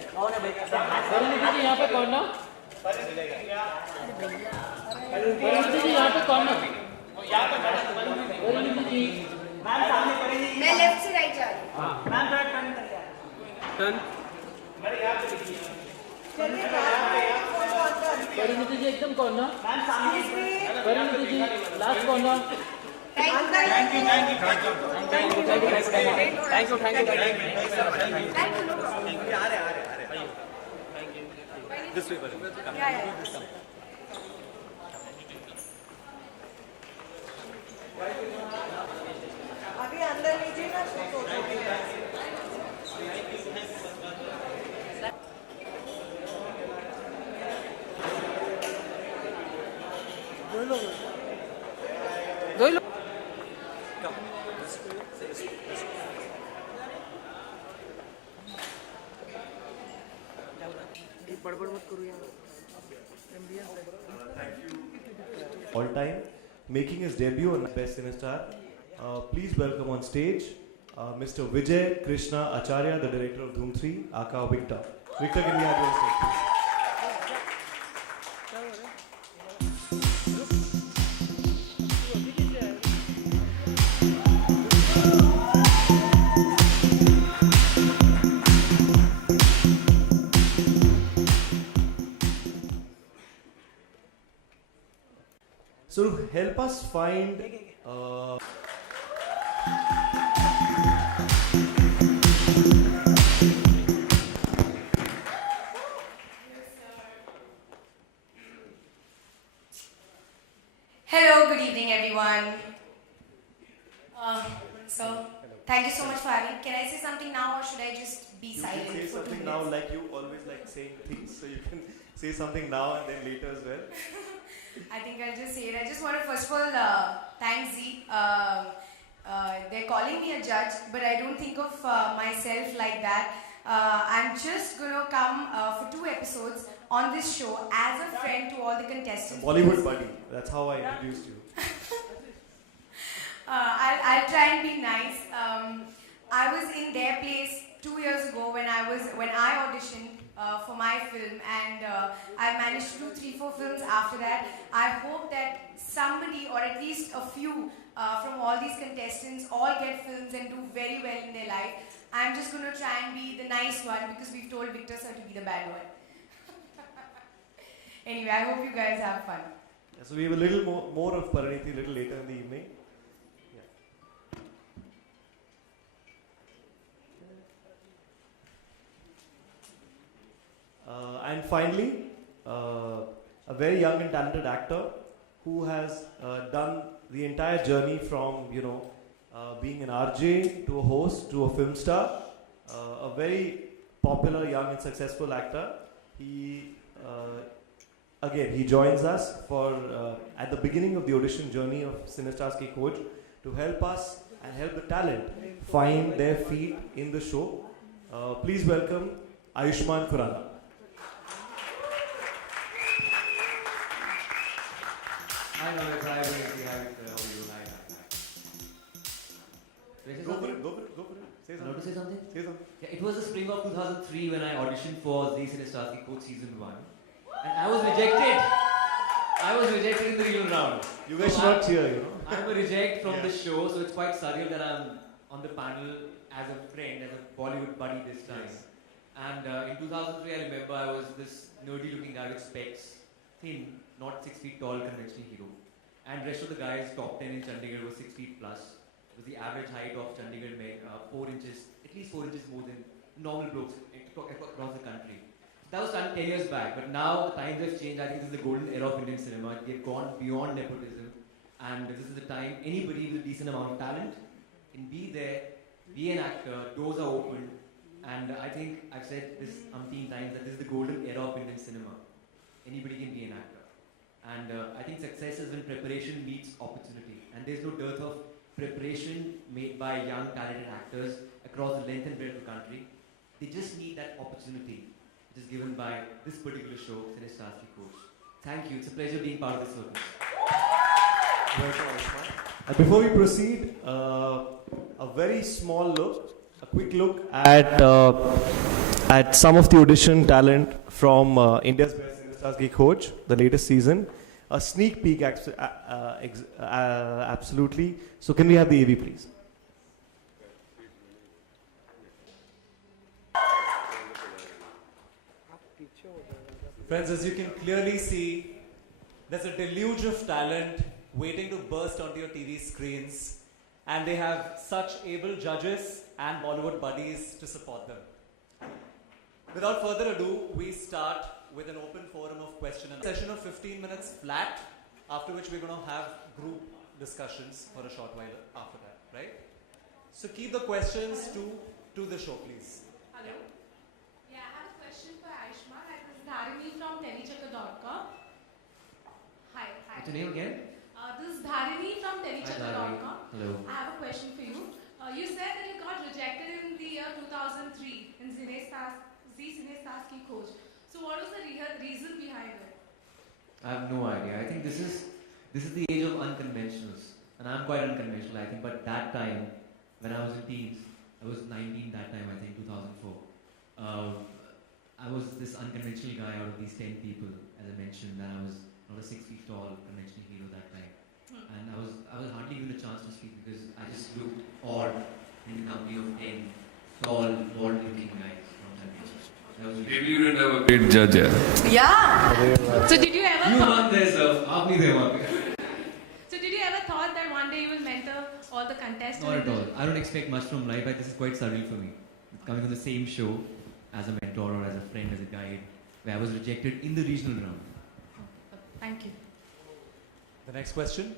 परिणीति जी यहाँ पे कौन ना? परिणीति जी यहाँ पे कौन ना? परिणीति जी मैं लेफ्ट से राइट जा रही हूँ। मैम थोड़ा टर्न करिए। टर्न। परिणीति जी एकदम कौन ना? परिणीति जी लास्ट कौन ना? थैंक यू अभी अंदर लीजिए ना। दो लोग बड़बड़ मत करो यार। All time, making his debut on Best Cinestar. Please welcome on stage Mr. Vijay Krishna Acharya, the director of Dhoom 3, aka Victor. Victor, can we have you on stage, please? So to help us find Hello, good evening, everyone. So, thank you so much for having me. Can I say something now, or should I just be you silent? can say for 2 something minutes? now, like you always like saying things, so you can say something now and then later as well. I think I'll just say it. I just want to first of all thank Z. They're calling me a judge, but I don't think of myself like that. I'm just going to come for 2 episodes on this show as a friend to all the contestants. Bollywood buddy, that's how I introduced you. I'll try and be nice. I was in their place 2 years ago when I auditioned for my film, and I managed to do 3-4 films after that. I hope that somebody, or at least a few from all these contestants, all get films and do very well in their life. I'm just going to try and be the nice one because we've told Victor sir to be the bad one. Anyway, I hope you guys have fun. Yeah, so we have a little more of Pariniti a little later in the evening. And finally, a very young and talented actor who has done the entire journey from, being an RJ to a host to a film star. A very popular, young and successful actor. He joins us for at the beginning of the audition journey of Cinestar's Ki Khoj to help us and help the talent find their feet in the show. Please welcome Ayushmann Khurrana. Hi, Naresh. Hi, Vinay. Hi, Victor. How are you? Hi. Go for it. Say I want to say something? Say something. Yeah, it was the spring of 2003 when I auditioned for Zee Cinestar Ki Khoj Season 1. And I was rejected. I was rejected in the real round. You guys should not cheer, I'm a reject from the show, so it's quite surreal that I'm on the panel as a friend, as a Bollywood buddy this time. Yes. And in 2003, I remember I was this nerdy looking guy with specs, thin, not 6 feet tall, conventional hero. And rest of the guys, top 10 in Chandigarh, was 6 feet plus. It was the average height of Chandigarh men, 4 inches, at least 4 inches more than normal blokes across the country. That was done 10 years back, but now the times have changed. I think this is the golden era of Indian cinema. They've gone beyond nepotism, and this is the time anybody with a decent amount of talent can be there, be an actor, doors are open, and I think I've said this umpteen times that this is the golden era of Indian cinema. Anybody can be an actor. And I think success is when preparation meets opportunity, and there's no dearth of preparation made by young talented actors across the length and breadth of the country. They just need that opportunity, which is given by this particular show, Cinestar Ki Khoj. Thank you. It's a pleasure being part of this service. And before we proceed, a very small look, a quick look at at some of the audition talent from India's Best Stars Ki Khoj, the latest season. A sneak peek, absolutely. So can we have the AV, please? Friends, as you can clearly see, there's a deluge of talent waiting to burst onto your TV screens, and they have such able judges and Bollywood buddies to support them. Without further ado, we start with an open forum of question and session of 15 minutes flat, after which we're going to have group discussions for a short while after that, right? So keep the questions to the show, please. Hello. Yeah, I have a question for Aishma. This is Dharini from Telechecker.com. Hi. What's your name again? This is Dharini from Telechecker.com. Hello. I have a question for you. You said that you got rejected in the year 2003 in Cine Stars Ki Khoj. So what was the reason behind it? I have no idea. I think this is the age of unconventionals, and I'm quite unconventional, I think. But that time, when I was in teens, I was 19 that time, I think 2004. I was this unconventional guy out of these 10 people, as I mentioned, and I was not a 6 feet tall conventional hero that time. And I was hardly given a chance to speak because I just looked odd in the company of 10 tall, bald-looking guys from that age. That was Maybe you didn't have a great judge, Yeah. So did you ever You thought? won this, aap nahi de whaan pe. So did you ever thought that one day you will mentor all the contestants? Not at all. I don't expect much from life. This is quite surreal for me. Coming on the same show as a mentor or as a friend, as a guide, where I was rejected in the regional round. Thank you. The next question.